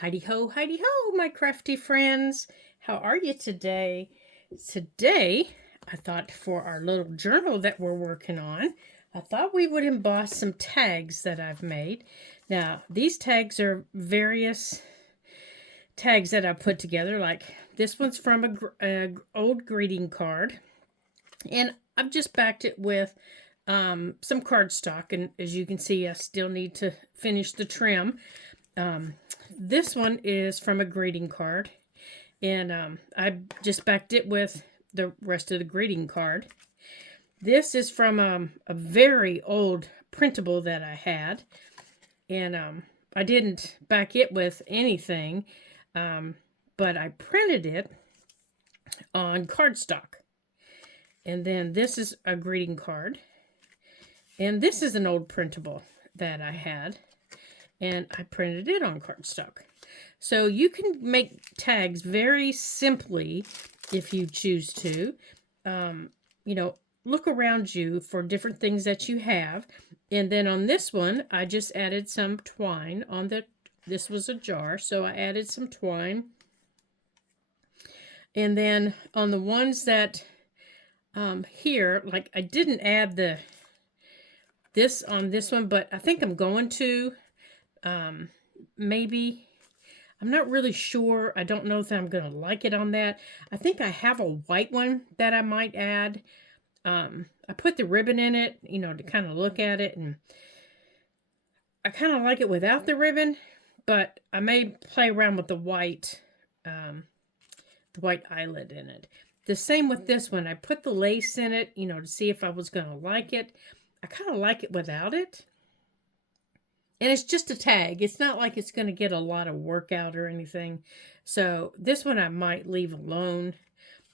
Heidi ho, my crafty friends. How are you today? Today, I thought for our little journal that we're working on, I thought we would emboss some tags that I've made. Now, these tags are various tags that I put together. Like this one's from a old greeting card, and I've just backed it with some cardstock. And as you can see, I still need to finish the trim. Um, this one is from a greeting card, and I just backed it with the rest of the greeting card. This is from a very old printable that I had, and I didn't back it with anything, but I printed it on cardstock. And then this is a greeting card, and this is an old printable that I had, and I printed it on cardstock. So you can make tags very simply if you choose to. You know, look around you for different things that you have. And then on this one, I just added some twine on this was a jar, so I added some twine. And then on the ones that here, like I didn't add this on this one, but I think I'm going to. Maybe, I'm not really sure. I don't know if I'm going to like it on that. I think I have a white one that I might add. I put the ribbon in it, you know, to kind of look at it, and I kind of like it without the ribbon, but I may play around with the white eyelet in it. The same with this one. I put the lace in it, you know, to see if I was going to like it. I kind of like it without it. And it's just a tag. It's not like it's going to get a lot of work out or anything. So this one I might leave alone.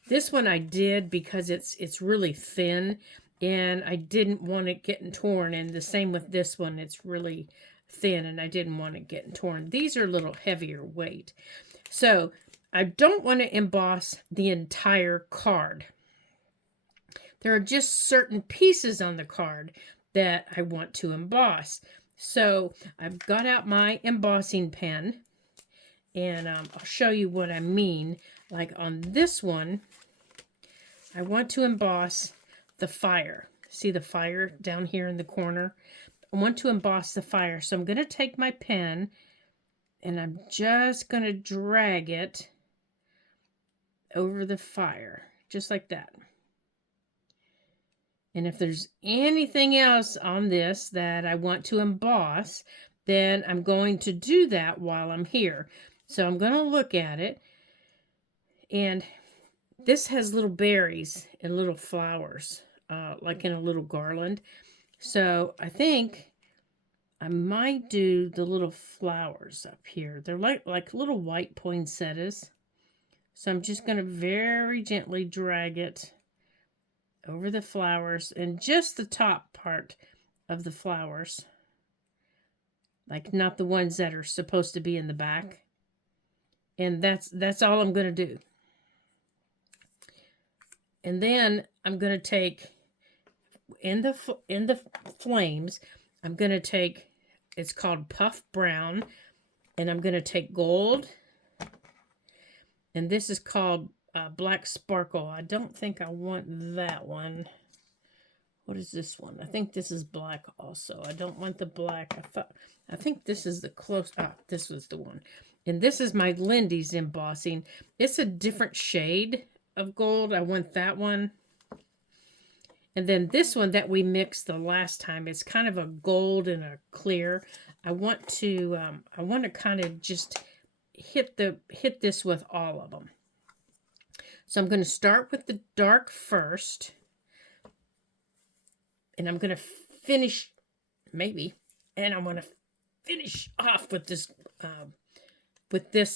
This one I did because it's really thin, and I didn't want it getting torn. And the same with this one. It's really thin, and I didn't want it getting torn. These are a little heavier weight. So I don't want to emboss the entire card. There are just certain pieces on the card that I want to emboss. So I've got out my embossing pen, and I'll show you what I mean. Like on this one, I want to emboss the fire. See the fire down here in the corner? I want to emboss the fire. So I'm going to take my pen, and I'm just going to drag it over the fire, just like that. And if there's anything else on this that I want to emboss, then I'm going to do that while I'm here. So I'm going to look at it. And this has little berries and little flowers, like in a little garland. So I think I might do the little flowers up here. They're like little white poinsettias. So I'm just going to very gently drag it over the flowers and just the top part of the flowers, like not the ones that are supposed to be in the back. And that's all I'm going to do. And then I'm going to take in the flames, I'm going to take, it's called puff brown, and I'm going to take gold, and this is called black sparkle. I don't think I want that one. What is this one? I think this is black also. I don't want the black. I think this is the close. This was the one. And this is my Lindy's embossing. It's a different shade of gold. I want that one. And then this one that we mixed the last time, it's kind of a gold and a clear. I want to kind of just hit this with all of them. So I'm going to start with the dark first, and I'm going to finish, maybe, and I'm going to finish off with this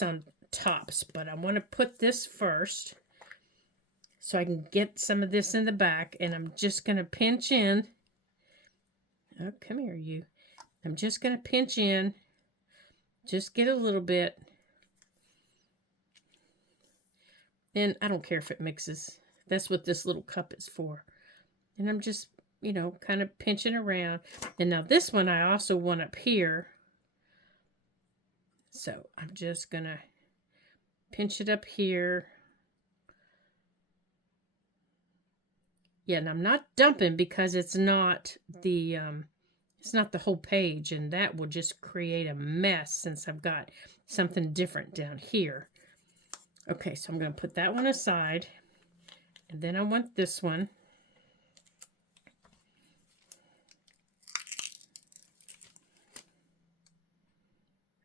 on tops, but I want to put this first so I can get some of this in the back, and I'm just going to pinch in. Oh, come here, you. I'm just going to pinch in, just get a little bit. And I don't care if it mixes. That's what this little cup is for. And I'm just, you know, kind of pinching around. And now this one I also want up here. So I'm just going to pinch it up here. Yeah, and I'm not dumping because it's not the whole page, and that will just create a mess since I've got something different down here. Okay, so I'm going to put that one aside, and then I want this one.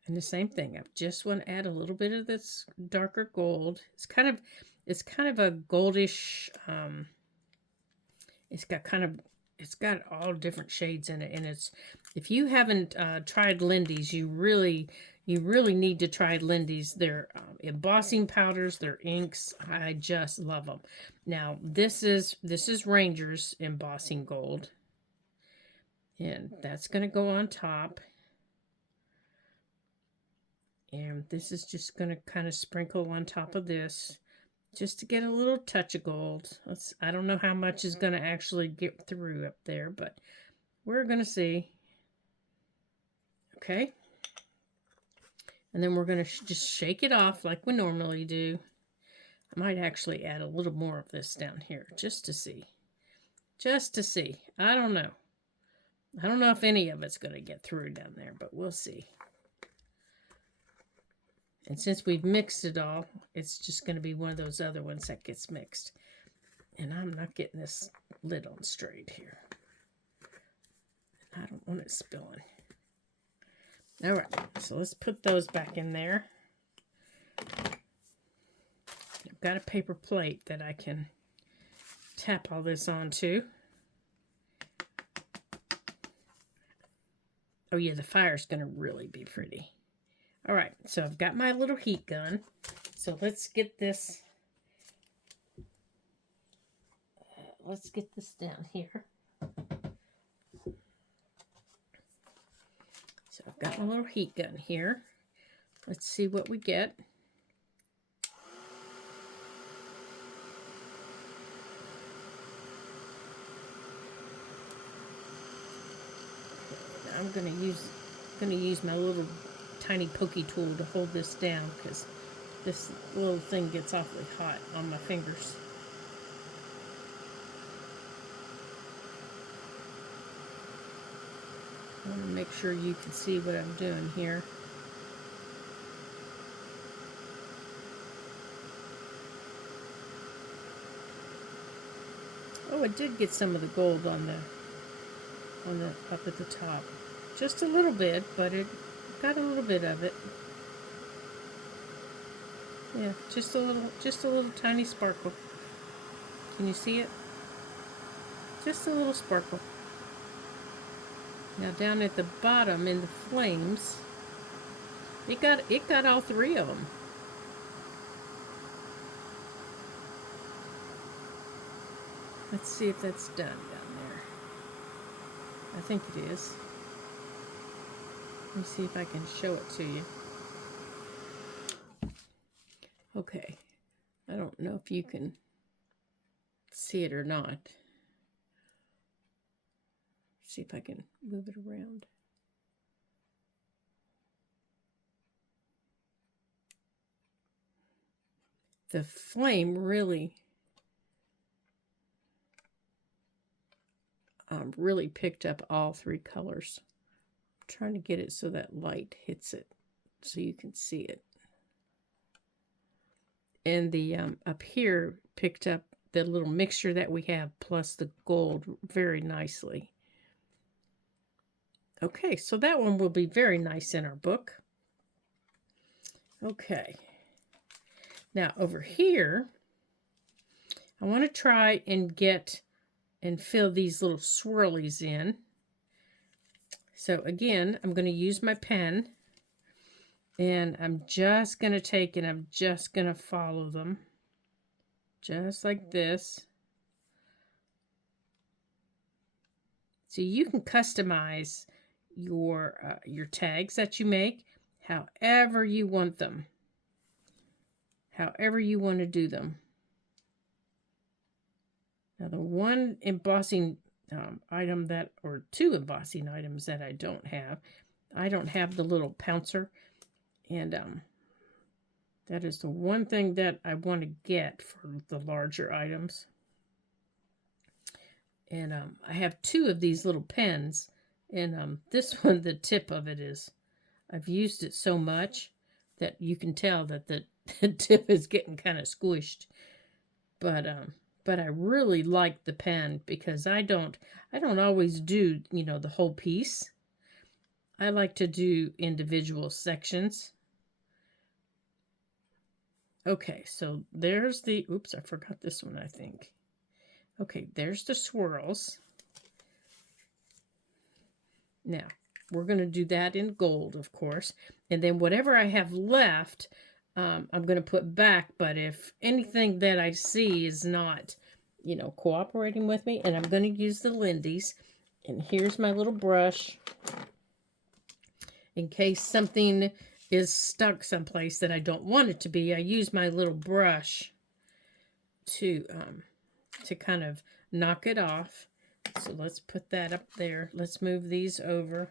And the same thing. I just want to add a little bit of this darker gold. It's kind of a goldish. It's got all different shades in it, and it's, if you haven't tried Lindy's, you really need to try Lindy's. Their embossing powders, their inks, I just love them. Now this is Ranger's embossing gold, and that's going to go on top. And this is just going to kind of sprinkle on top of this, just to get a little touch of gold. I don't know how much is going to actually get through up there, but we're going to see. Okay. And then we're going to just shake it off like we normally do. I might actually add a little more of this down here just to see. Just to see. I don't know. I don't know if any of it's going to get through down there, but we'll see. And since we've mixed it all, it's just going to be one of those other ones that gets mixed. And I'm not getting this lid on straight here. I don't want it spilling. All right, so let's put those back in there. I've got a paper plate that I can tap all this onto. Oh yeah, the fire's going to really be pretty. All right, so I've got my little heat gun. So let's get this. Let's get this down here. So I've got my little heat gun here. Let's see what we get. Now I'm going to use my little tiny pokey tool to hold this down, because this little thing gets awfully hot on my fingers. I want to make sure you can see what I'm doing here. Oh, it did get some of the gold on the up at the top. Just a little bit, but it got a little bit of it. Yeah, just a little tiny sparkle. Can you see it? Just a little sparkle. Now down at the bottom in the flames, it got all three of them. Let's see if that's done down there. I think it is. Let me see if I can show it to you. Okay. I don't know if you can see it or not. See if I can move it around. The flame really picked up all three colors. I'm trying to get it so that light hits it so you can see it. And the up here picked up the little mixture that we have plus the gold very nicely. Okay, so that one will be very nice in our book. Okay. Now over here, I want to try and get and fill these little swirlies in. So again, I'm going to use my pen, and I'm just going to take and I'm just going to follow them just like this. So you can customize your tags that you make however you want them, however you want to do them. Now the one embossing item that, or two embossing items that I don't have the little pouncer. And that is the one thing that I want to get for the larger items. And I have two of these little pens. And this one, the tip of it is, I've used it so much that you can tell that the tip is getting kind of squished. But I really like the pen because I don't always do, the whole piece. I like to do individual sections. Okay, so there's the, oops, I forgot this one, I think. Okay, there's the swirls. Now, we're going to do that in gold, of course. And then whatever I have left, I'm going to put back. But if anything that I see is not, cooperating with me, and I'm going to use the Lindy's. And here's my little brush in case something is stuck someplace that I don't want it to be. I use my little brush to kind of knock it off. So let's put that up there. Let's move these over.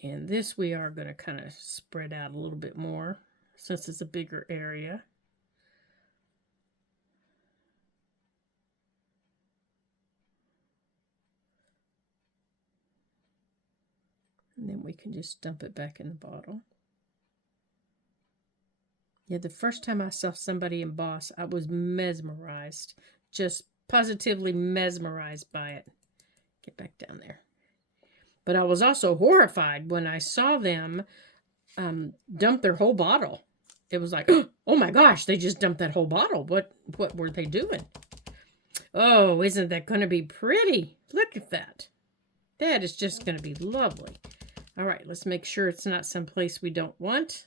And this we are going to kind of spread out a little bit more since it's a bigger area. And then we can just dump it back in the bottle. Yeah, the first time I saw somebody emboss, I was mesmerized. Just positively mesmerized by it. Get back down there. But I was also horrified when I saw them dump their whole bottle. It was like, oh my gosh, they just dumped that whole bottle. What were they doing? Oh, isn't that going to be pretty? Look at that. That is just going to be lovely. All right, let's make sure it's not someplace we don't want.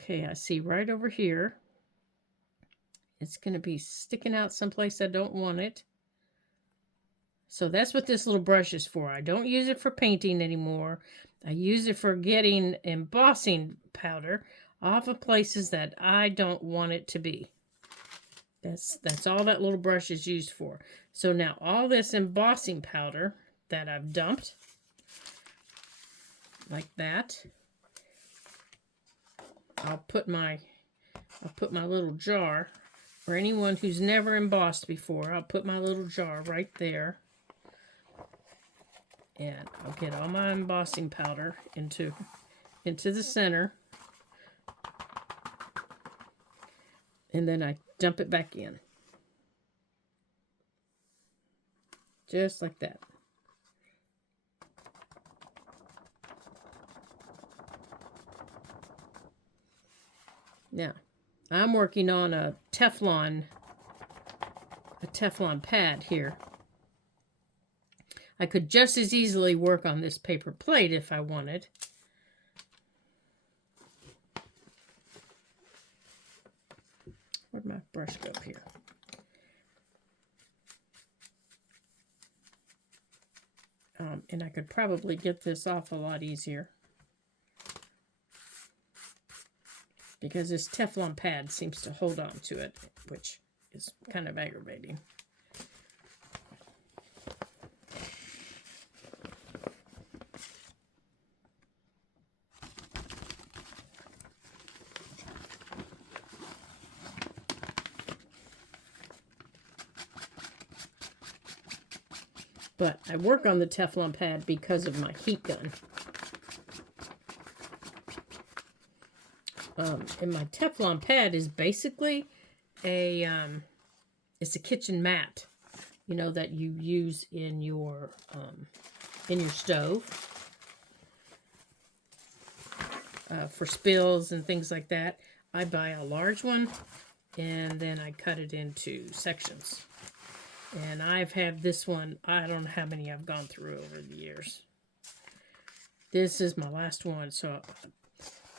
Okay, I see right over here. It's going to be sticking out someplace I don't want it. So that's what this little brush is for. I don't use it for painting anymore. I use it for getting embossing powder off of places that I don't want it to be. That's all that little brush is used for. So now all this embossing powder that I've dumped, like that, I'll put my little jar. For anyone who's never embossed before, I'll put my little jar right there. And I'll get all my embossing powder into the center. And then I dump it back in. Just like that. Now, I'm working on a Teflon pad here. I could just as easily work on this paper plate if I wanted. Where'd my brush go here? And I could probably get this off a lot easier, because this Teflon pad seems to hold on to it, which is kind of aggravating. But I work on the Teflon pad because of my heat gun. And my Teflon pad is basically it's a kitchen mat, that you use in your stove for spills and things like that. I buy a large one, and then I cut it into sections. And I've had this one, I don't know how many I've gone through over the years. This is my last one, so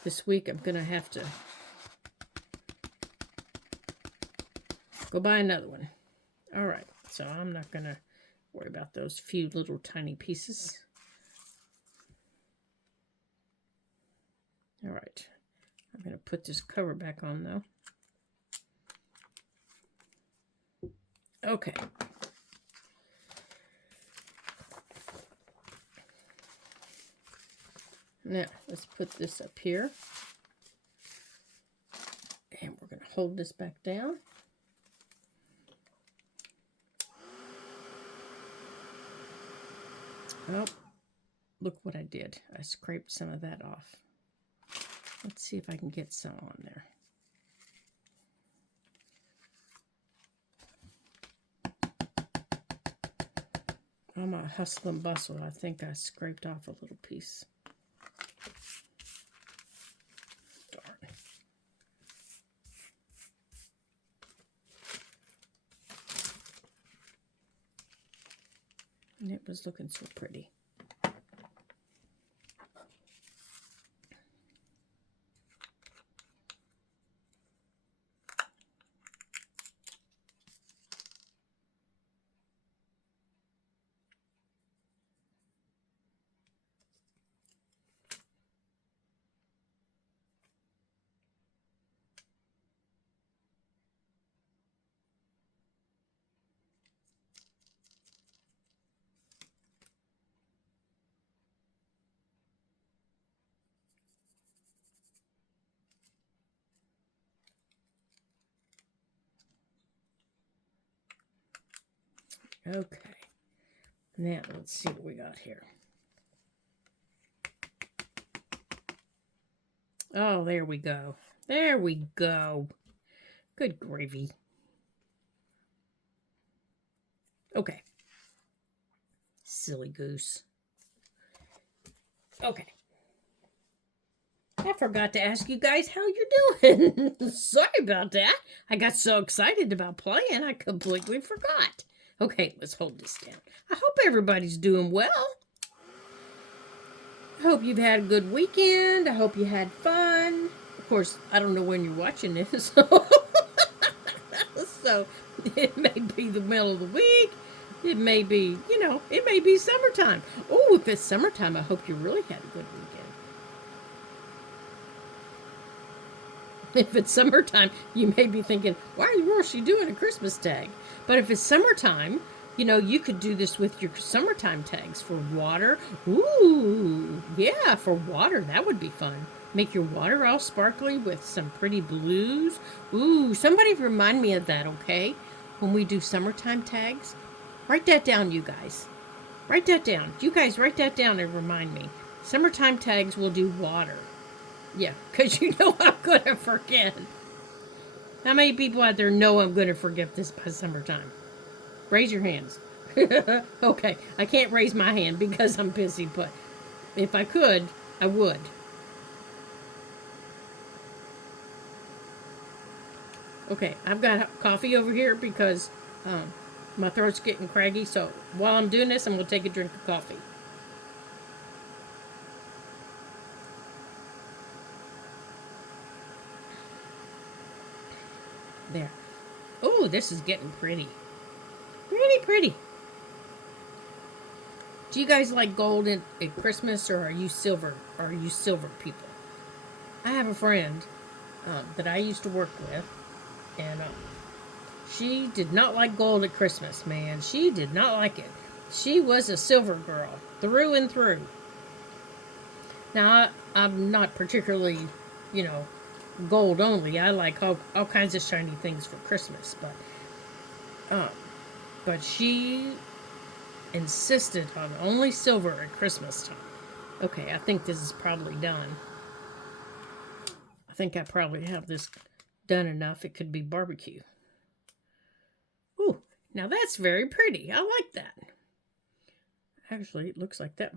this week I'm going to have to go buy another one. All right, so I'm not going to worry about those few little tiny pieces. All right, I'm going to put this cover back on, though. Okay. Now, let's put this up here. And we're going to hold this back down. Oh, look what I did. I scraped some of that off. Let's see if I can get some on there. I'm a hustle and bustle. I think I scraped off a little piece. Darn. And it was looking so pretty. Okay. Now, let's see what we got here. Oh, there we go. There we go. Good gravy. Okay. Silly goose. Okay. I forgot to ask you guys how you're doing. Sorry about that. I got so excited about playing, I completely forgot. Okay, let's hold this down. I hope everybody's doing well. I hope you've had a good weekend. I hope you had fun. Of course, I don't know when you're watching this, so it may be the middle of the week. It may be, it may be summertime. Oh, if it's summertime, I hope you really had a good weekend. If it's summertime, you may be thinking, why is she doing a Christmas tag? But if it's summertime, you could do this with your summertime tags for water. Ooh, yeah, for water. That would be fun. Make your water all sparkly with some pretty blues. Ooh, somebody remind me of that, okay? When we do summertime tags. Write that down, you guys. Write that down. You guys write that down and remind me. Summertime tags will do water. Yeah, because I'm going to forget. How many people out there know I'm going to forget this by summertime? Raise your hands. Okay, I can't raise my hand because I'm busy, but if I could, I would. Okay, I've got coffee over here because my throat's getting craggy, so while I'm doing this, I'm going to take a drink of coffee. There. Oh, this is getting pretty. Pretty pretty. Do you guys like gold at Christmas, or are you silver? Or are you silver people? I have a friend that I used to work with, and she did not like gold at Christmas, man. She did not like it. She was a silver girl, through and through. Now, I'm not particularly, gold only. I like all kinds of shiny things for Christmas, but she insisted on only silver at Christmas time. Okay, I think this is probably done. I think I probably have this done enough. It could be barbecue. Ooh, now that's very pretty. I like that. Actually, it looks like that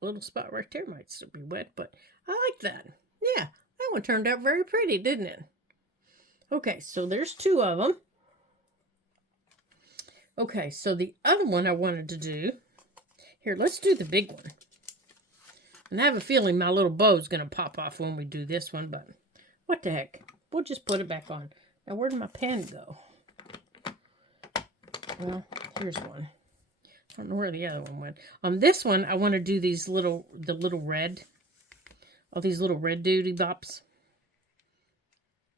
little spot right there might still be wet, but I like that. Yeah, that one turned out very pretty, didn't it? Okay, so there's two of them. Okay, so the other one I wanted to do, here, let's do the big one. And I have a feeling my little bow is going to pop off when we do this one, but what the heck. We'll just put it back on. Now, where did my pen go? Well, here's one. I don't know where the other one went. On this one, I want to do the little red, all these little red doody bops.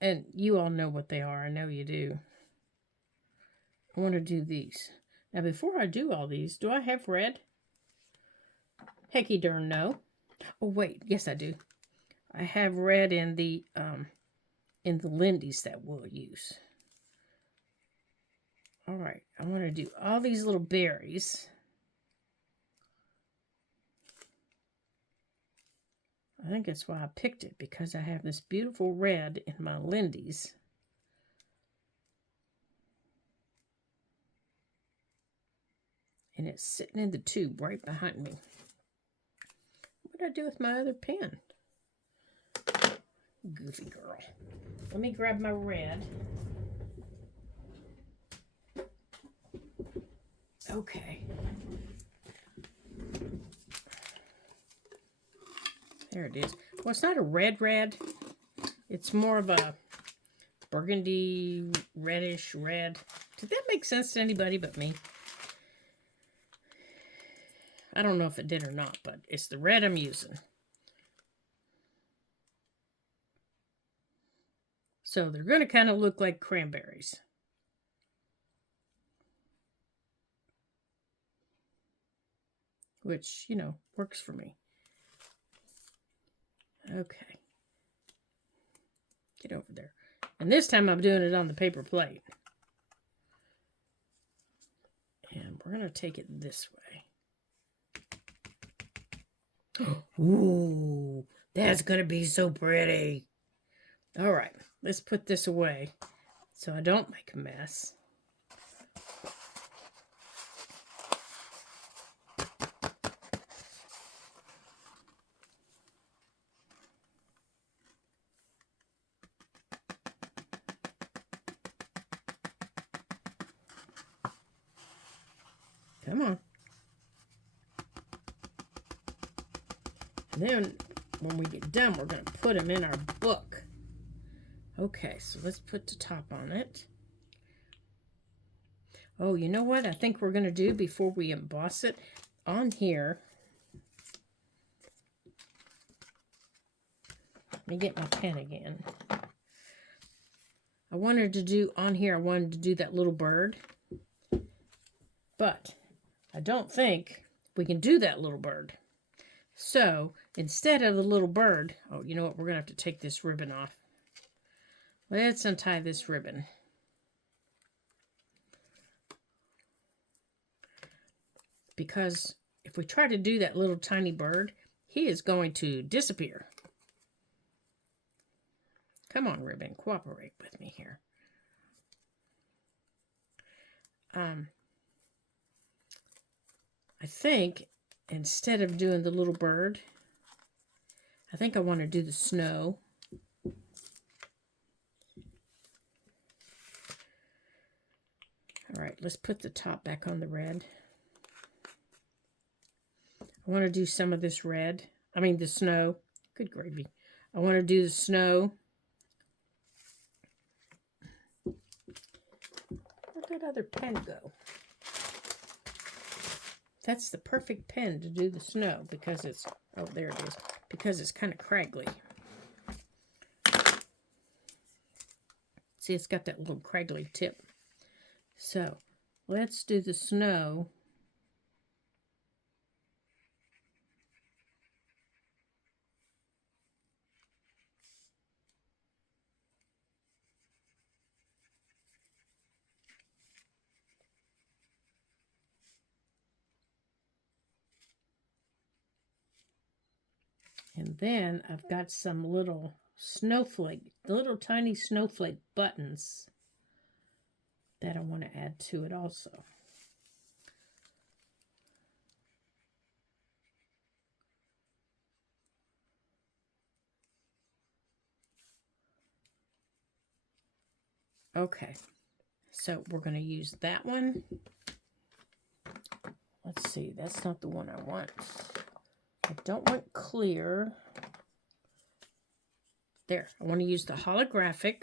And you all know what they are. I know you do. I want to do these. Now, before I do all these, do I have red? Hecky darn no. Oh, wait. Yes, I do. I have red in the Lindy's that we'll use. All right. I want to do all these little berries. I think that's why I picked it, because I have this beautiful red in my Lindy's. And it's sitting in the tube right behind me. What did I do with my other pen? Goofy girl. Let me grab my red. Okay. There it is. Well, it's not a red. It's more of a burgundy, reddish red. Did that make sense to anybody but me? I don't know if it did or not, but it's the red I'm using. So they're going to kind of look like cranberries. Which, you know, works for me. Okay. Get over there. And this time I'm doing it on the paper plate. And we're going to take it this way. Ooh, that's going to be so pretty. All right, let's put this away so I don't make a mess. Come on. And then when we get done, we're going to put them in our book. Okay, so let's put the top on it. Oh, you know what I think we're going to do before we emboss it? On here, let me get my pen again. I wanted to do that little bird. But I don't think we can do that little bird. So instead of the little bird, oh, you know what? We're going to have to take this ribbon off. Let's untie this ribbon. Because if we try to do that little tiny bird, he is going to disappear. Come on, ribbon, cooperate with me here. I think instead of doing the little bird, I think I want to do the snow. All right, let's put the top back on the red. I want to do some of this red. I mean the snow. Good gravy. I want to do the snow. Where'd that other pen go? That's the perfect pen to do the snow because it's, oh, there it is, because it's kind of craggly. See, it's got that little craggly tip. So, let's do the snow. And then I've got some little little tiny snowflake buttons that I want to add to it also. Okay, so we're going to use that one. Let's see, that's not the one I want. I don't want clear. There, I want to use the holographic.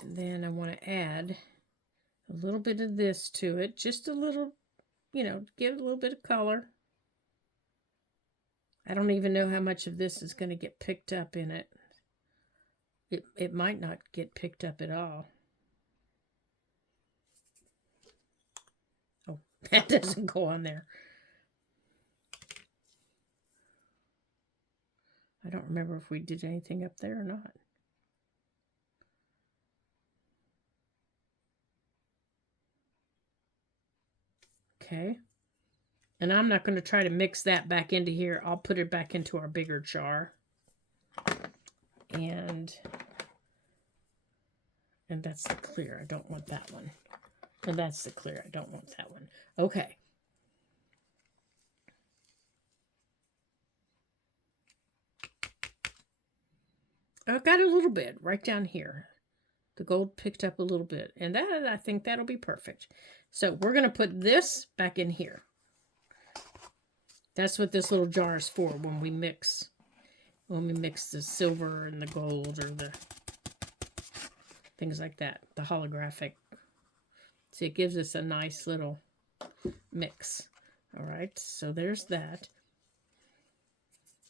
And then I want to add a little bit of this to it. Just a little, you know, give it a little bit of color. I don't even know how much of this is going to get picked up in it. It might not get picked up at all. Oh, that doesn't go on there. I don't remember if we did anything up there or not. Okay. And I'm not going to try to mix that back into here. I'll put it back into our bigger jar. And that's the clear. I don't want that one. And that's the clear. I don't want that one. Okay. I got a little bit right down here. The gold picked up a little bit. And that, I think that'll be perfect. So we're going to put this back in here. That's what this little jar is for when we mix the silver and the gold or the things like that, the holographic. See, it gives us a nice little mix. All right, so there's that.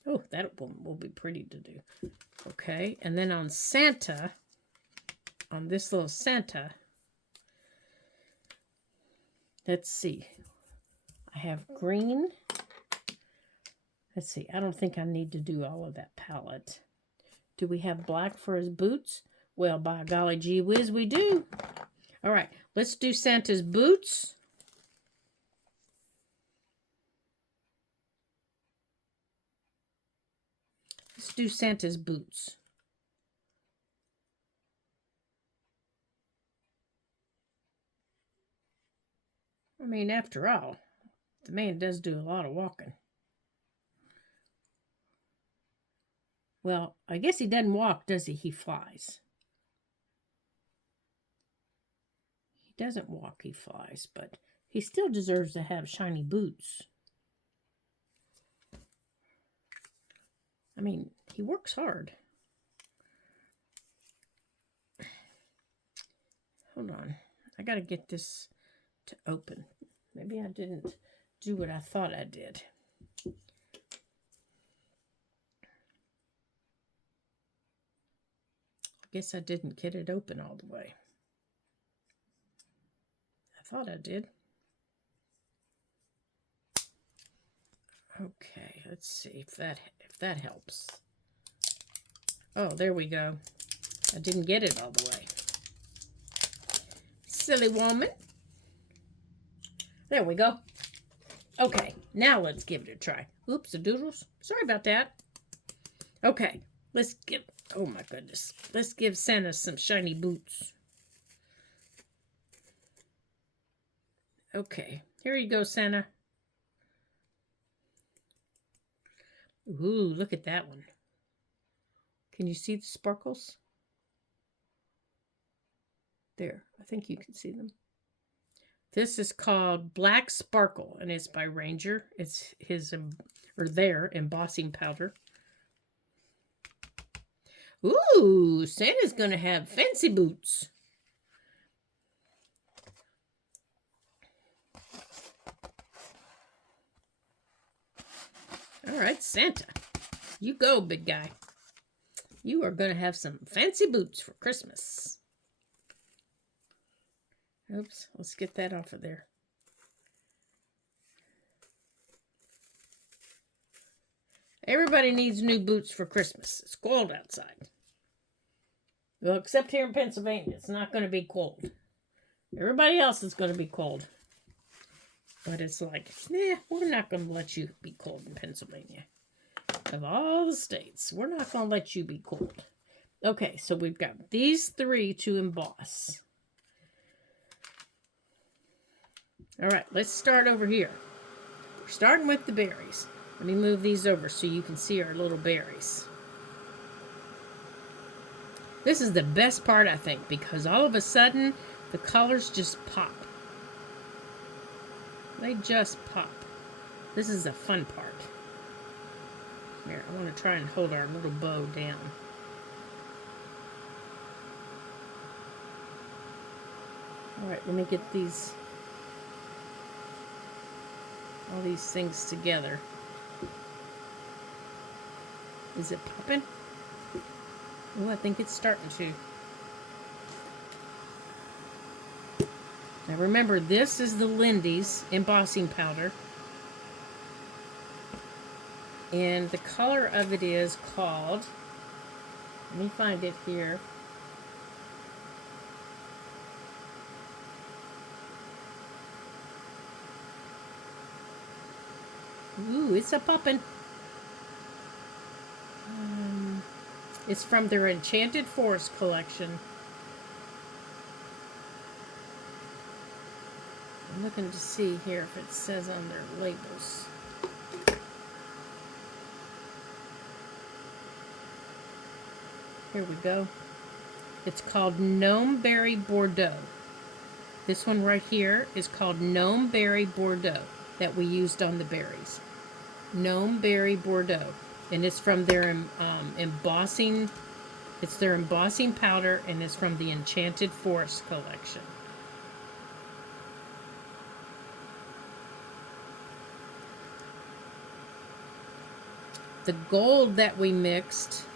Oh, that will be pretty to do. Okay, and then on Santa, on this little Santa, let's see. I have green. Let's see, I don't think I need to do all of that palette. Do we have black for his boots? Well, by golly gee whiz, we do. All right, let's do Santa's boots. Let's do Santa's boots. I mean, after all, the man does do a lot of walking. Well, I guess he doesn't walk, does he? He flies. He doesn't walk, he flies, but he still deserves to have shiny boots. I mean, he works hard. Hold on. I got to get this to open. Maybe I didn't do what I thought I did. I guess I didn't get it open all the way. I thought I did. Okay, let's see if that helps. Oh, there we go. I didn't get it all the way. Silly woman. There we go. Okay, now let's give it a try. Oops, the doodles. Sorry about that. Okay, let's give... Oh my goodness. Let's give Santa some shiny boots. Okay, here you go, Santa. Ooh, look at that one. Can you see the sparkles? There, I think you can see them. This is called Black Sparkle, and it's by Ranger. It's his, or their embossing powder. Ooh, Santa's going to have fancy boots. All right, Santa, you go, big guy. You are going to have some fancy boots for Christmas. Oops, let's get that off of there. Everybody needs new boots for Christmas. It's cold outside. Well, except here in Pennsylvania. It's not going to be cold. Everybody else is going to be cold. But it's like, nah, we're not going to let you be cold in Pennsylvania. Of all the states, we're not going to let you be cold. Okay, so we've got these 3 to emboss. All right, let's start over here. We're starting with the berries. Let me move these over so you can see our little berries. This is the best part, I think, because all of a sudden, the colors just pop. They just pop. This is the fun part. Here, I want to try and hold our little bow down. All right, let me get all these things together. Is it popping? Oh, I think it's starting to. Now remember, this is the Lindy's embossing powder. And the color of it is called, let me find it here. Ooh, it's a poppin'. It's from their Enchanted Forest collection. I'm looking to see here if it says on their labels. Here we go. It's called Gnome Berry Bordeaux. This one right here is called Gnome Berry Bordeaux that we used on the berries. Gnome Berry Bordeaux. And it's from their embossing. It's their embossing powder, and it's from the Enchanted Forest collection. The gold that we mixed,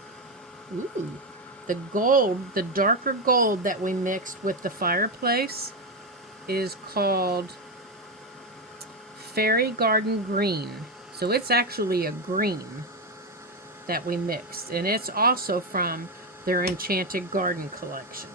ooh, the darker gold that we mixed with the fireplace is called Fairy Garden Green. So it's actually a green that we mixed, and it's also from their Enchanted Garden collection.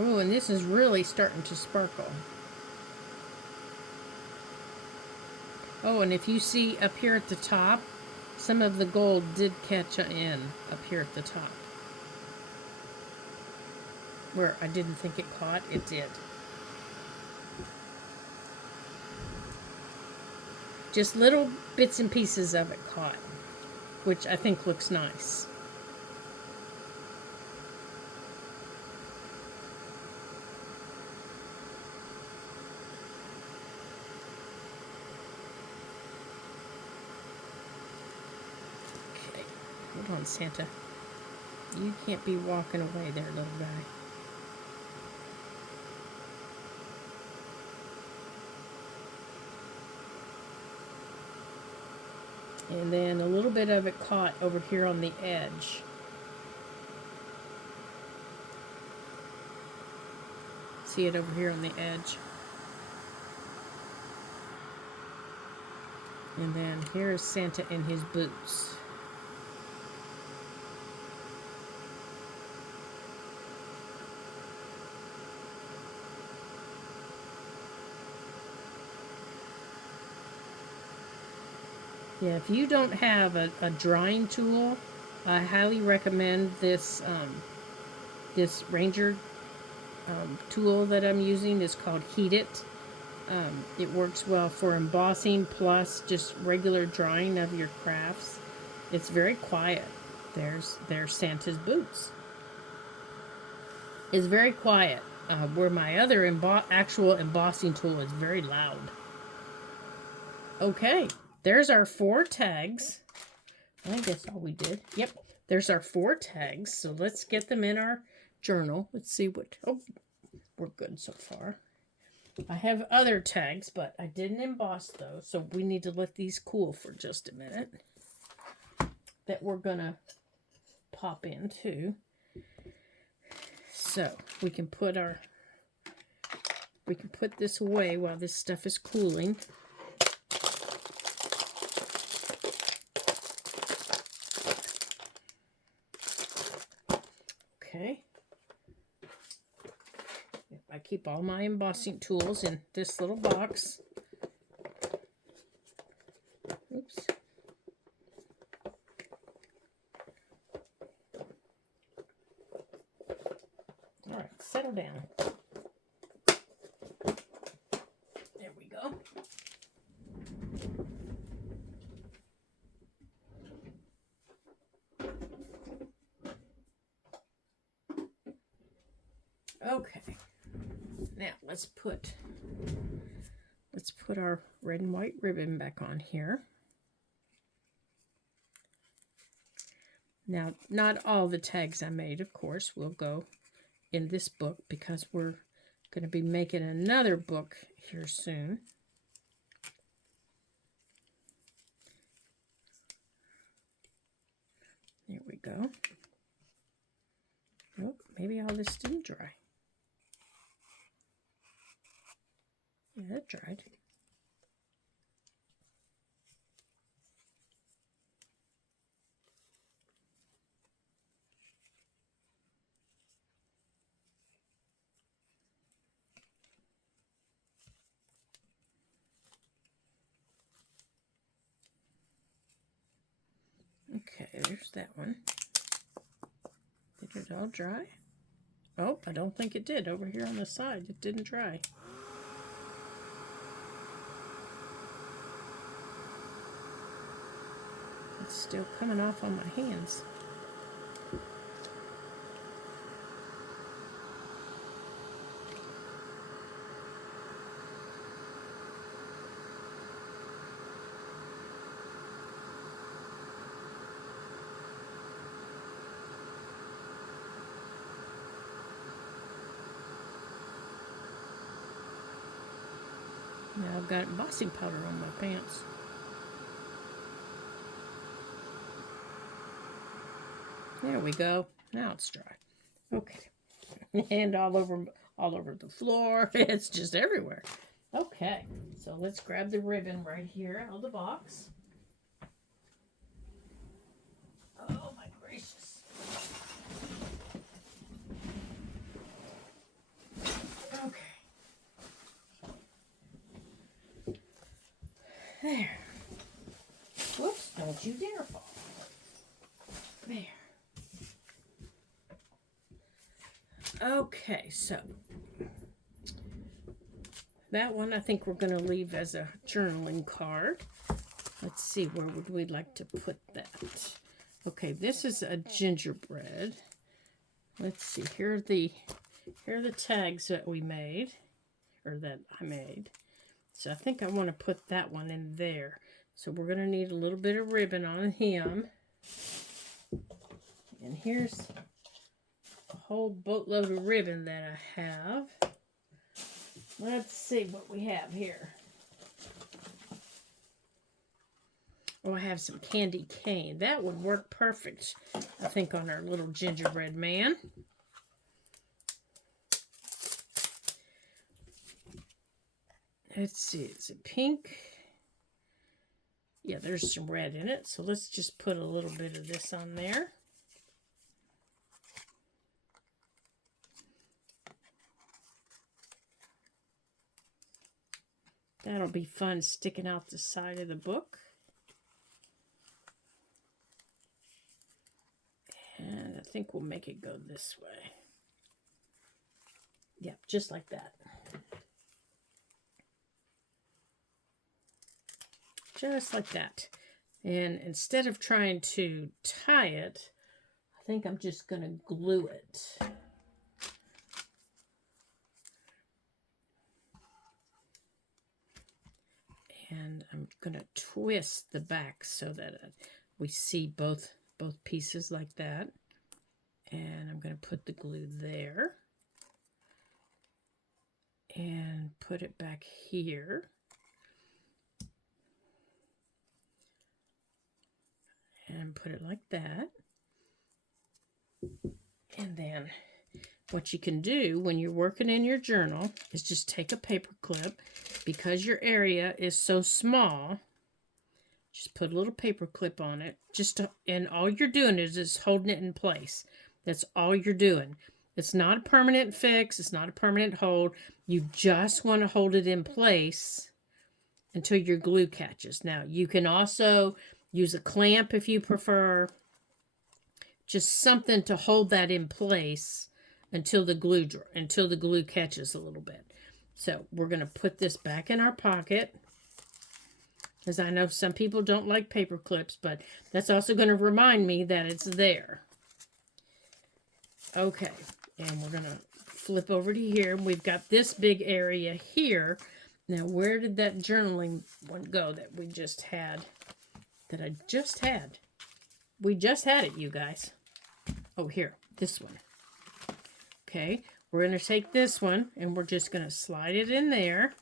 Oh, and this is really starting to sparkle. Oh, and if you see up here at the top, some of the gold did catch in up here at the top. Where I didn't think it caught, it did. Just little bits and pieces of it caught, which I think looks nice. Hold on, Santa. You can't be walking away there, little guy. And then a little bit of it caught over here on the edge. See it over here on the edge. And then here's Santa in his boots. Yeah, if you don't have a drying tool, I highly recommend this this Ranger tool that I'm using. Is called Heat It. It works well for embossing plus just regular drying of your crafts. It's very quiet. There's Santa's boots. It's very quiet. Where my other actual embossing tool is very loud. Okay, there's our 4 tags. I think that's all we did. Yep, there's our 4 tags. So let's get them in our journal. Let's see what... Oh, we're good so far. I have other tags, but I didn't emboss those. So we need to let these cool for just a minute. That we're going to pop into. So we can put this away while this stuff is cooling. Okay. I keep all my embossing tools in this little box. Oops. All right, settle down. There we go. Now let's put our red and white ribbon back on here. Now, not all the tags I made, of course, will go in this book because we're going to be making another book here soon. There we go. Oh, maybe all this didn't dry. Yeah, it dried. Okay, there's that one. Did it all dry? Oh, I don't think it did. Over here on the side, it didn't dry. It's still coming off on my hands. Now I've got embossing powder on my pants. There we go. Now it's dry. Okay. And all over the floor. It's just everywhere. Okay. So let's grab the ribbon right here out of the box. Oh my gracious. Okay. There. Whoops, don't you dare fall. There. Okay, so that one I think we're going to leave as a journaling card. Let's see, where would we like to put that? Okay, this is a gingerbread. Let's see, here are the tags that we made, or that I made. So I think I want to put that one in there. So we're going to need a little bit of ribbon on him. And here's a whole boatload of ribbon that I have. Let's see what we have here. Oh, I have some candy cane. That would work perfect, I think, on our little gingerbread man. Let's see, is it pink? Yeah, there's some red in it, so let's just put a little bit of this on there. That'll be fun sticking out the side of the book. And I think we'll make it go this way. Yep, just like that. Just like that. And instead of trying to tie it, I think I'm just going to glue it. And I'm going to twist the back so that we see both pieces like that. And I'm going to put the glue there. And put it back here. And put it like that. And then what you can do when you're working in your journal is just take a paper clip. Because your area is so small, just put a little paper clip on it. And all you're doing is holding it in place. That's all you're doing. It's not a permanent fix. It's not a permanent hold. You just want to hold it in place until your glue catches. Now, you can also use a clamp if you prefer. Just something to hold that in place until the glue catches a little bit. So we're going to put this back in our pocket. Because I know some people don't like paper clips, but that's also going to remind me that it's there. Okay, and we're going to flip over to here. We've got this big area here. Now, where did that journaling one go that we just had? That I just had. We just had it, you guys. Oh, here. This one. Okay. We're going to take this one, and we're just going to slide it in there.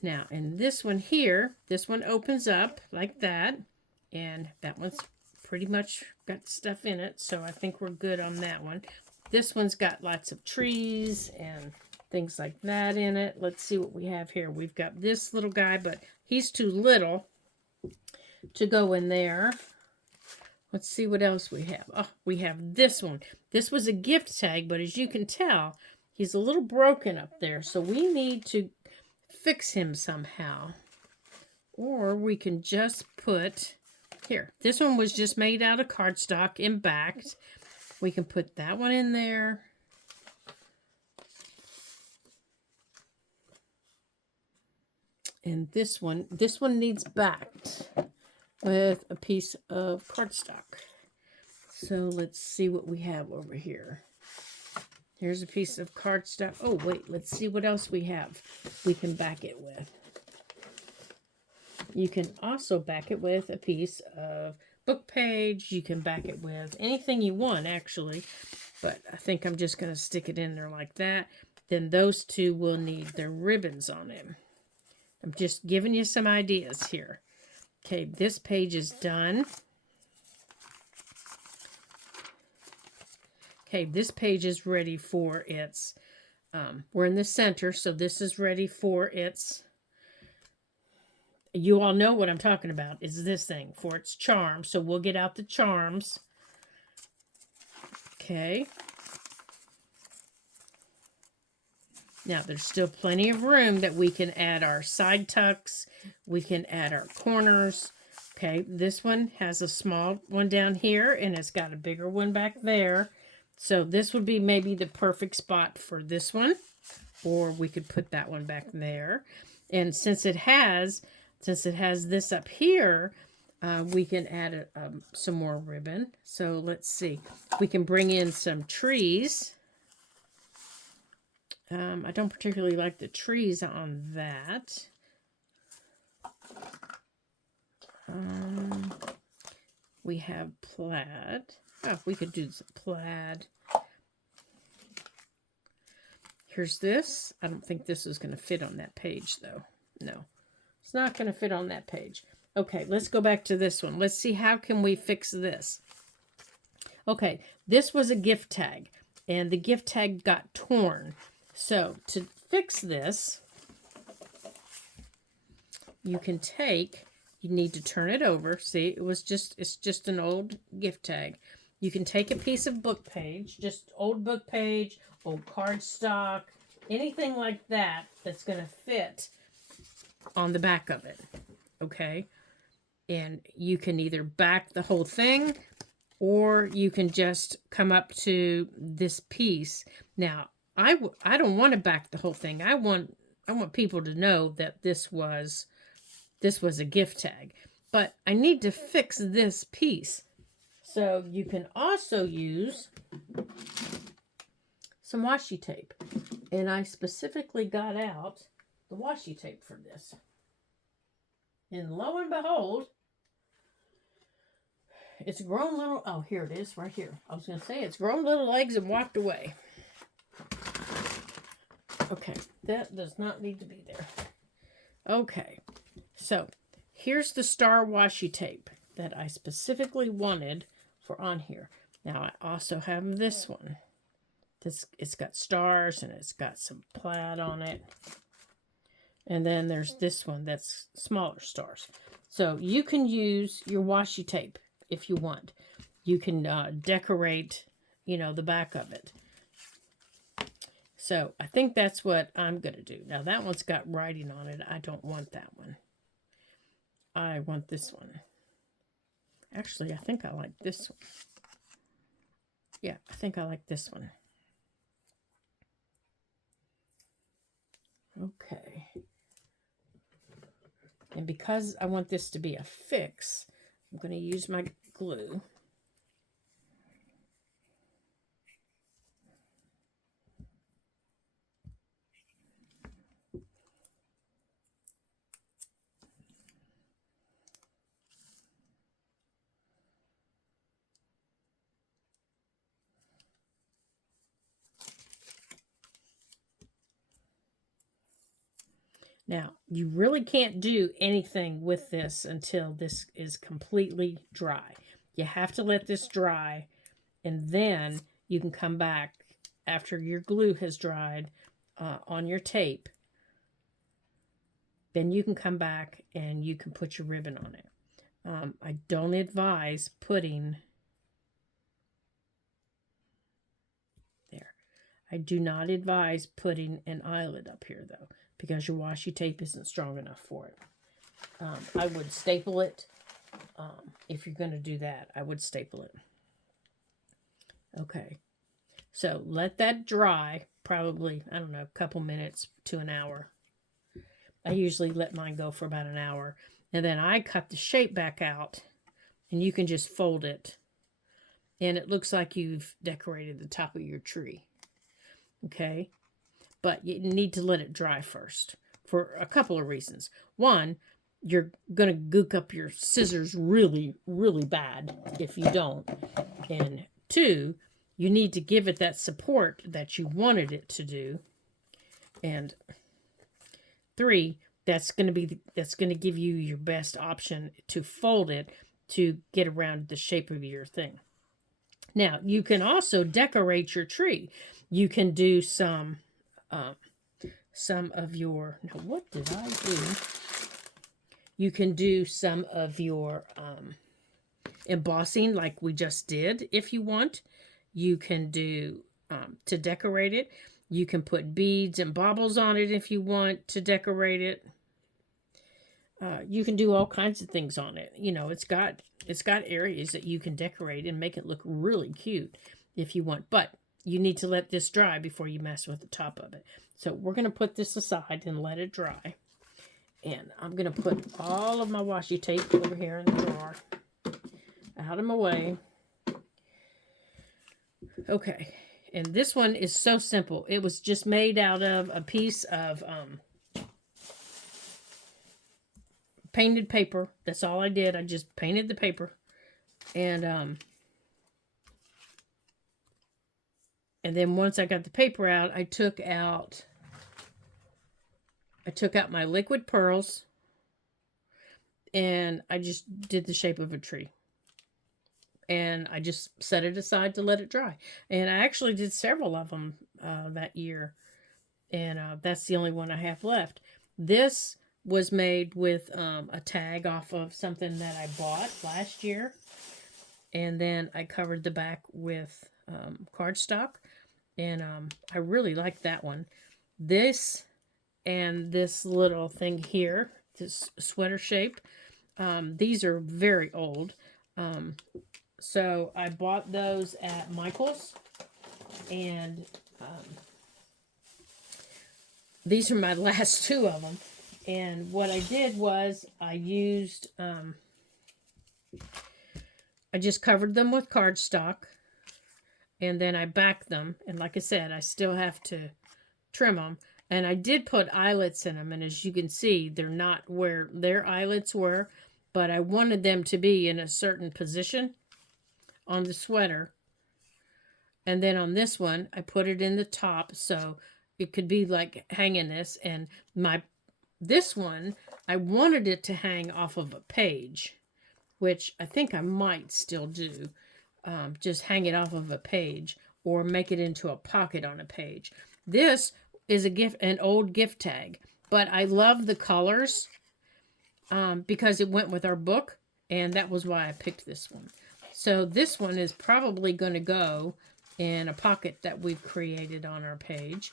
Now, in this one here, this one opens up like that. And that one's pretty much got stuff in it, so I think we're good on that one. This one's got lots of trees and things like that in it. Let's see what we have here. We've got this little guy, but he's too little to go in there. Let's see what else we have. Oh, we have this one. This was a gift tag, but as you can tell, he's a little broken up there, so we need to fix him somehow. Or we can just put... Here, this one was just made out of cardstock and backed. We can put that one in there. And this one needs backed with a piece of cardstock. So let's see what we have over here. Here's a piece of cardstock. Oh, wait, let's see what else we have we can back it with. You can also back it with a piece of book page. You can back it with anything you want, actually. But I think I'm just going to stick it in there like that. Then those two will need their ribbons on them. I'm just giving you some ideas here. Okay, this page is done. Okay, this page is ready for its... we're in the center, so this is ready for its... You all know what I'm talking about. Is this thing for its charm. So we'll get out the charms. Okay. Now there's still plenty of room that we can add our side tucks. We can add our corners. Okay. This one has a small one down here and it's got a bigger one back there. So this would be maybe the perfect spot for this one. Or we could put that one back there. And since it has this up here, we can add some more ribbon. So let's see. We can bring in some trees. I don't particularly like the trees on that. We have plaid. Oh, we could do some plaid. Here's this. I don't think this is going to fit on that page, though. No. It's not going to fit on that page. Okay, let's go back to this one. Let's see how can we fix this. Okay, this was a gift tag, and the gift tag got torn. So to fix this, you need to turn it over. See, it's just an old gift tag. You can take a piece of book page, just old book page, old cardstock, anything like that that's going to fit on the back of it, okay? And you can either back the whole thing, or you can just come up to this piece. Now, I don't want to back the whole thing. I want people to know that this was a gift tag. But I need to fix this piece. So you can also use some washi tape. And I specifically got out the washi tape for this. And lo and behold, it's grown little... Oh, here it is, right here. I was going to say it's grown little legs and walked away. Okay, that does not need to be there. Okay, so here's the star washi tape that I specifically wanted for on here. Now, I also have this one. It's got stars and it's got some plaid on it. And then there's this one that's smaller stars. So you can use your washi tape if you want. You can decorate, the back of it. So I think that's what I'm going to do. Now that one's got writing on it. I don't want that one. I want this one. Actually, I think I like this one. Yeah, I think I like this one. Okay. And because I want this to be a fix, I'm going to use my glue. Now, you really can't do anything with this until this is completely dry. You have to let this dry, and then you can come back after your glue has dried on your tape. Then you can come back and you can put your ribbon on it. I don't advise putting there. I do not advise putting an eyelet up here though, because your washi tape isn't strong enough for it. I would staple it. If you're going to do that, I would staple it. Okay. So let that dry, probably, I don't know, a couple minutes to an hour. I usually let mine go for about an hour. And then I cut the shape back out, and you can just fold it. And it looks like you've decorated the top of your tree. Okay? But you need to let it dry first for a couple of reasons. One, you're going to gook up your scissors really, really bad if you don't. And two, you need to give it that support that you wanted it to do. And three, that's going to give you your best option to fold it to get around the shape of your thing. Now, you can also decorate your tree. You can do some of your, now what did I do? You can do some of your embossing like we just did if you want. You can do, to decorate it, you can put beads and baubles on it if you want to decorate it. You can do all kinds of things on it. You know, it's got areas that you can decorate and make it look really cute if you want. But you need to let this dry before you mess with the top of it. So we're going to put this aside and let it dry. And I'm going to put all of my washi tape over here in the drawer. Out of my way. Okay. And this one is so simple. It was just made out of a piece of painted paper. That's all I did. I just painted the paper. And then once I got the paper out, I took out my liquid pearls, and I just did the shape of a tree. And I just set it aside to let it dry. And I actually did several of them that year. And that's the only one I have left. This was made with a tag off of something that I bought last year. And then I covered the back with cardstock. And I really like that one. This and this little thing here, this sweater shape, these are very old. So I bought those at Michael's, and these are my last two of them. And what I did was I used, I just covered them with cardstock, and then I backed them. And like I said, I still have to trim them. And I did put eyelets in them, and as you can see, they're not where their eyelets were, but I wanted them to be in a certain position on the sweater. And then on this one, I put it in the top so it could be like hanging this. And this one, I wanted it to hang off of a page, which I think I might still do. Just hang it off of a page or make it into a pocket on a page. This is an old gift tag, but I love the colors because it went with our book, and that was why I picked this one. So this one is probably going to go in a pocket that we've created on our page.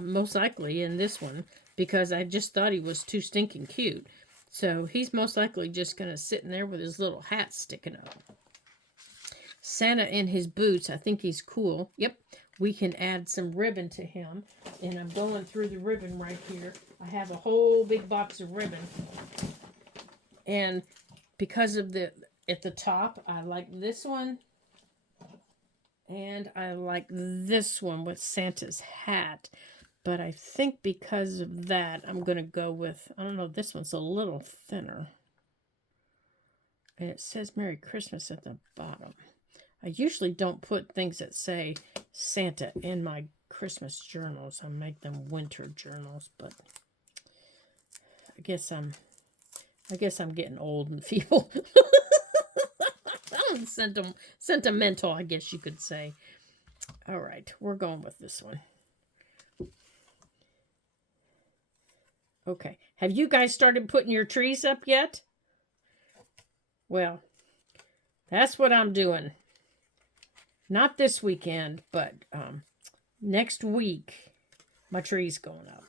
Most likely in this one, because I just thought he was too stinking cute. So he's most likely just going to sit in there with his little hat sticking up. Santa in his boots. I think he's cool. Yep. We can add some ribbon to him. And I'm going through the ribbon right here. I have a whole big box of ribbon. And because of at the top, I like this one. And I like this one with Santa's hat. But I think because of that, I'm going to go with, I don't know, this one's a little thinner. And it says Merry Christmas at the bottom. I usually don't put things that say Santa in my Christmas journals. I make them winter journals, but I guess I'm getting old and feeble. I'm sentimental, I guess you could say. All right, we're going with this one. Okay, have you guys started putting your trees up yet? Well, that's what I'm doing. Not this weekend, but next week, my tree's going up.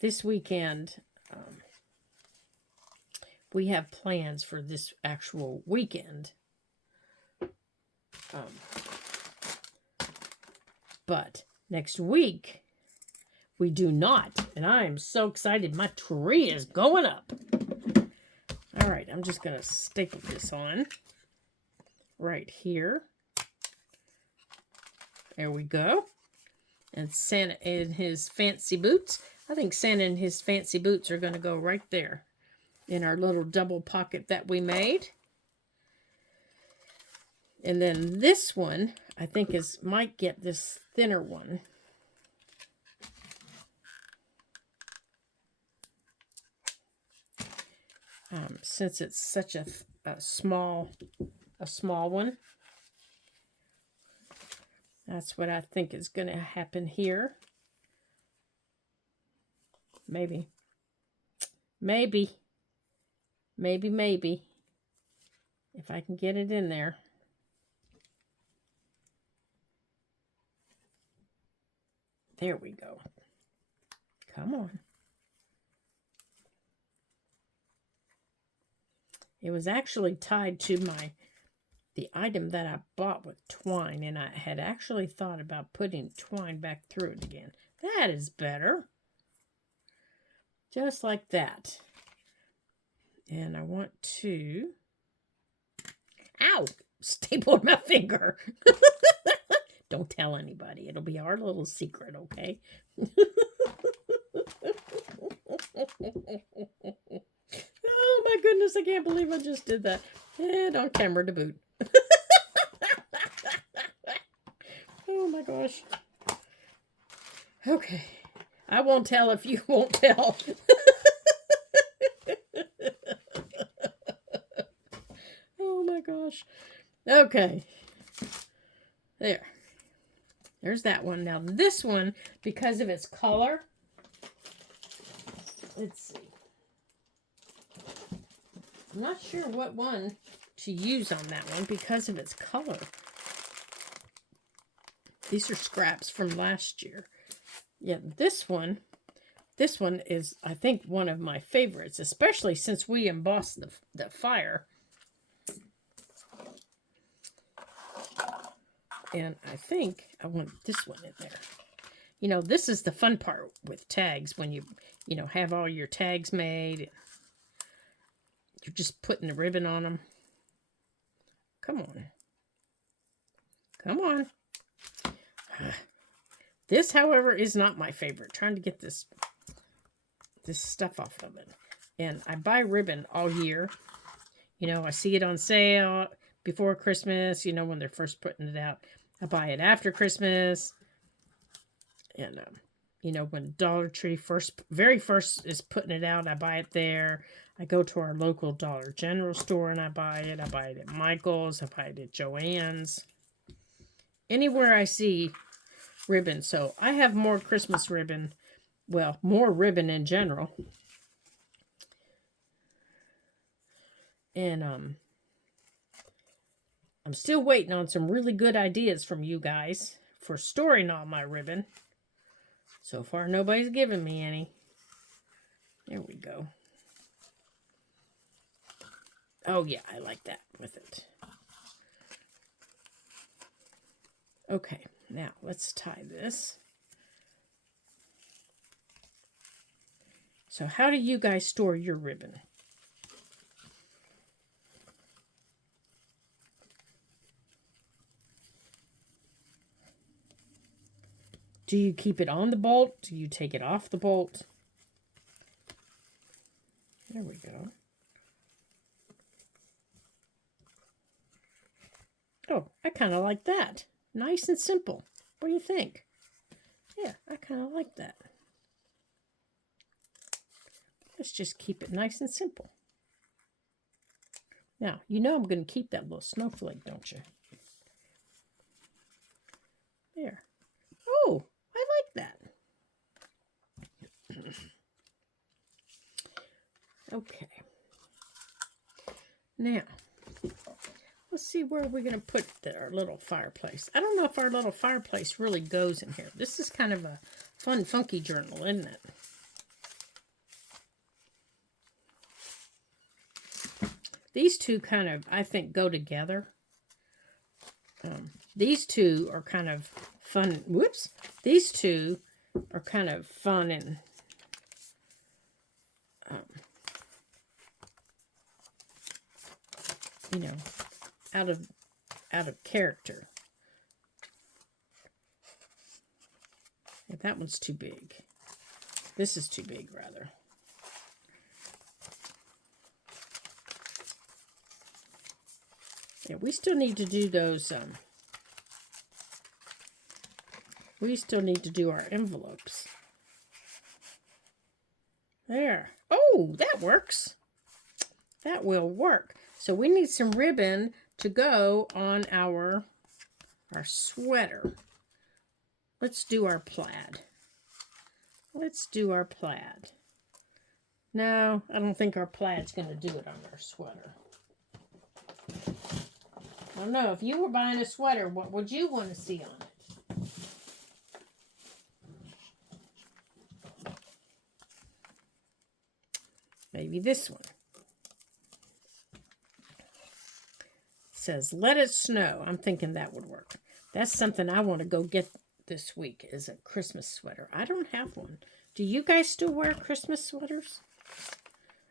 This weekend, we have plans for this actual weekend. But next week, we do not. And I'm so excited. My tree is going up. All right, I'm just going to staple this on right here. There we go. And Santa in his fancy boots. I think Santa and his fancy boots are going to go right there in our little double pocket that we made. And then this one, I think might get this thinner one. Since it's such a small one. That's what I think is going to happen here. Maybe. If I can get it in there. There we go. Come on. It was actually tied to the item that I bought with twine, and I had actually thought about putting twine back through it again. That is better. Just like that. And I want to... Ow! Stapled my finger. Don't tell anybody. It'll be our little secret, okay? Oh my goodness, I can't believe I just did that. And on camera to boot. Oh my gosh. Okay. I won't tell if you won't tell. Oh my gosh. Okay. There. There's that one. Now this one, because of its color, let's see. I'm not sure what one to use on that one because of its color. These are scraps from last year. Yeah, this one is, I think, one of my favorites, especially since we embossed the fire. And I think I want this one in there. You know, this is the fun part with tags when you have all your tags made. You're just putting the ribbon on them. Come on. Come on. This, however, is not my favorite. Trying to get this stuff off of it. And I buy ribbon all year. You know, I see it on sale before Christmas, you know, when they're first putting it out. I buy it after Christmas. And, you know, when Dollar Tree very first is putting it out, I buy it there. I go to our local Dollar General store and I buy it. I buy it at Michael's. I buy it at Joann's. Anywhere I see ribbon. So I have more Christmas ribbon. Well, more ribbon in general. And I'm still waiting on some really good ideas from you guys for storing all my ribbon. So far, nobody's given me any. There we go. Oh, yeah, I like that with it. Okay, now let's tie this. So how do you guys store your ribbon? Do you keep it on the bolt? Do you take it off the bolt? There we go. Oh, I kind of like that. Nice and simple. What do you think? Yeah, I kind of like that. Let's just keep it nice and simple. Now, you know I'm going to keep that little snowflake, don't you? There. Oh, I like that. Okay. Now, let's see where we're going to put our little fireplace. I don't know if our little fireplace really goes in here. This is kind of a fun, funky journal, isn't it? These two kind of, I think, go together. These two are kind of fun. Whoops. These two are kind of fun and you know, out of character. Yeah, that one's too big. This is too big, rather. Yeah, we still need to do those. We still need to do our envelopes. There. Oh, that works. That will work. So we need some ribbon to go on our sweater. Let's do our plaid. Let's do our plaid. No, I don't think our plaid's going to do it on our sweater. I don't know. If you were buying a sweater, what would you want to see on it? Maybe this one. It says, let it snow. I'm thinking that would work. That's something I want to go get this week, is a Christmas sweater. I don't have one. Do you guys still wear Christmas sweaters?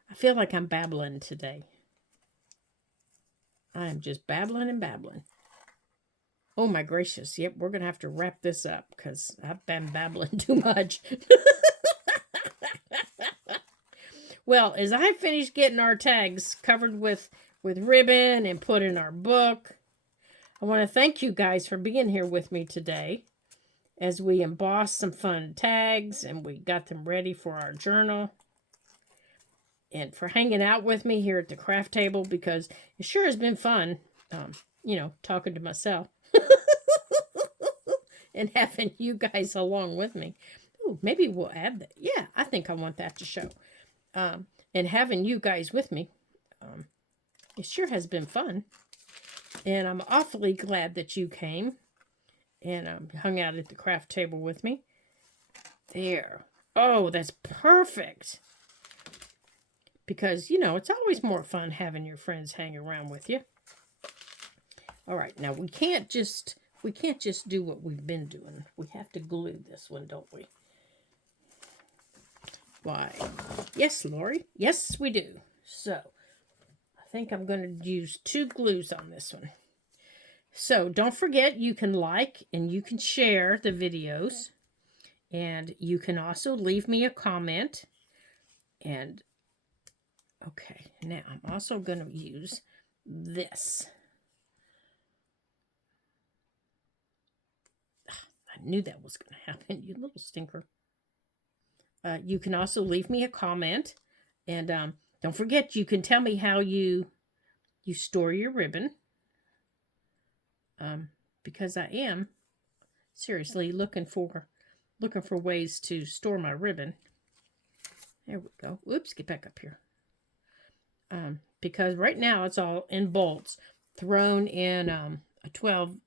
I feel like I'm babbling today. I am just babbling and babbling. Oh my gracious. Yep, we're going to have to wrap this up because I've been babbling too much. Well, as I finish getting our tags covered with ribbon and put in our book, I want to thank you guys for being here with me today as we embossed some fun tags and we got them ready for our journal. And for hanging out with me here at the craft table, because it sure has been fun, talking to myself and having you guys along with me. Ooh, maybe we'll add that. Yeah, I think I want that to show. And having you guys with me, it sure has been fun. And I'm awfully glad that you came and hung out at the craft table with me. There. Oh, that's perfect. Because, it's always more fun having your friends hang around with you. All right, now we can't just do what we've been doing. We have to glue this one, don't we? Why? Yes, Lori. Yes, we do. So, I think I'm going to use 2 glues on this one. So, don't forget, you can like and you can share the videos. And you can also leave me a comment. And, okay, now I'm also going to use this. I knew that was going to happen, you little stinker. You can also leave me a comment. And don't forget, you can tell me how you store your ribbon. Because I am seriously looking for ways to store my ribbon. There we go. Oops, get back up here. Because right now it's all in bolts, thrown in a 12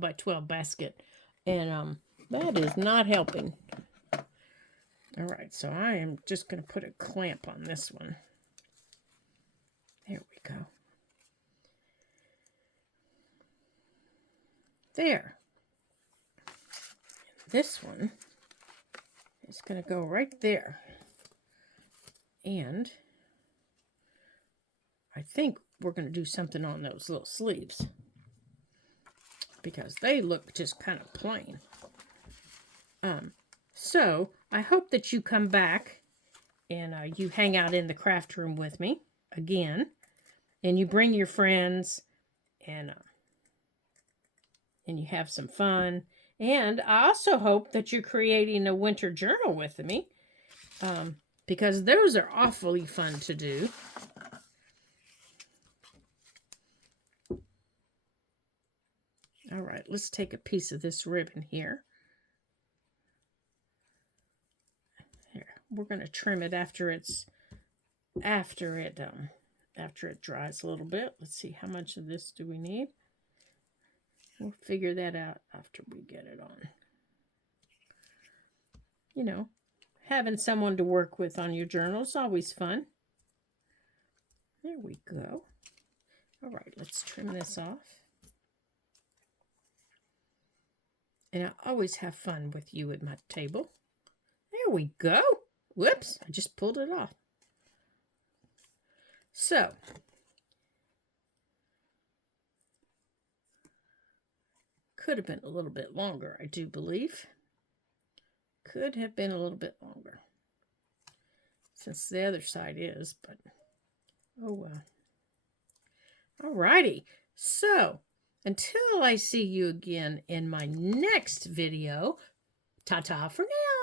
by 12 basket, and that is not helping. All right, so I am just going to put a clamp on this one. There we go. There. This one is going to go right there. And I think we're going to do something on those little sleeves, because they look just kind of plain. So I hope that you come back and you hang out in the craft room with me again, and you bring your friends, and you have some fun, And I also hope that you're creating a winter journal with me, because those are awfully fun to do. All right, let's take a piece of this ribbon here. Here, we're going to trim it after it dries a little bit. Let's see, how much of this do we need? We'll figure that out after we get it on. You know, having someone to work with on your journal is always fun. There we go. All right, let's trim this off. And I always have fun with you at my table. There we go. Whoops, I just pulled it off. So, could have been a little bit longer, I do believe. Could have been a little bit longer, since the other side is, but oh well. All righty. So, until I see you again in my next video, ta-ta for now.